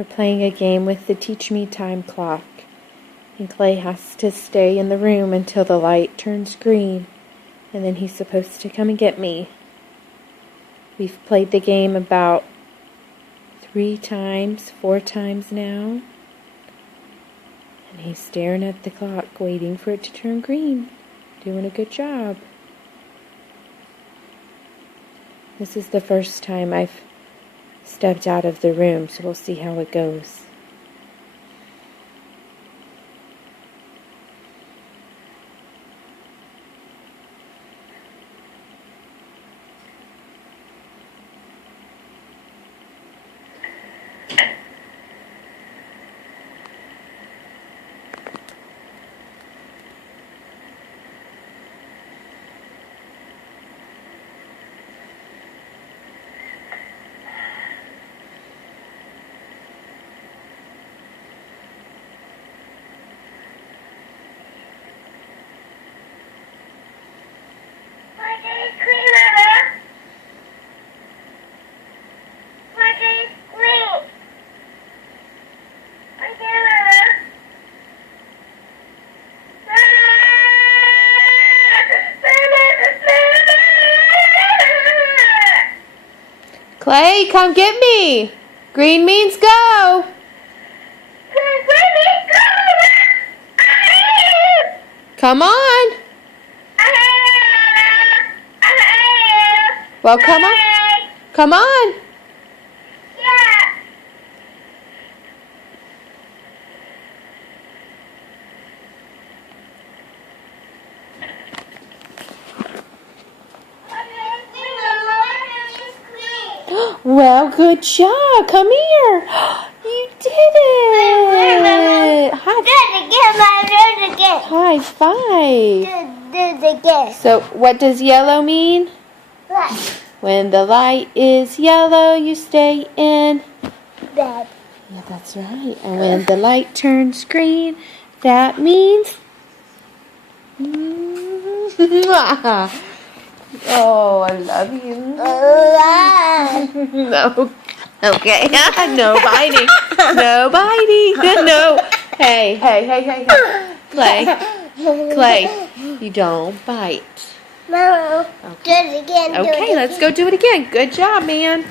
We're playing a game with the Teach Me Time clock. And Clay has to stay in the room until the light turns green. And then he's supposed to come and get me. We've played the game about 4 times now. And he's staring at the clock, waiting for it to turn green. Doing a good job. This is the first time I've stepped out of the room, so we'll see how it goes. Clay, come get me. Green means go. Come on. Well, come on. Come on. Well, good job. Come here. You did it. High five. So, what does yellow mean? When the light is yellow, you stay in bed. Yeah, that's right. And when the light turns green, that means... Oh, I love you. No. Okay. No biting. No biting. No. Hey. Clay, you don't bite. No. Okay. Do it again. Okay, let's go do it again. Good job, man.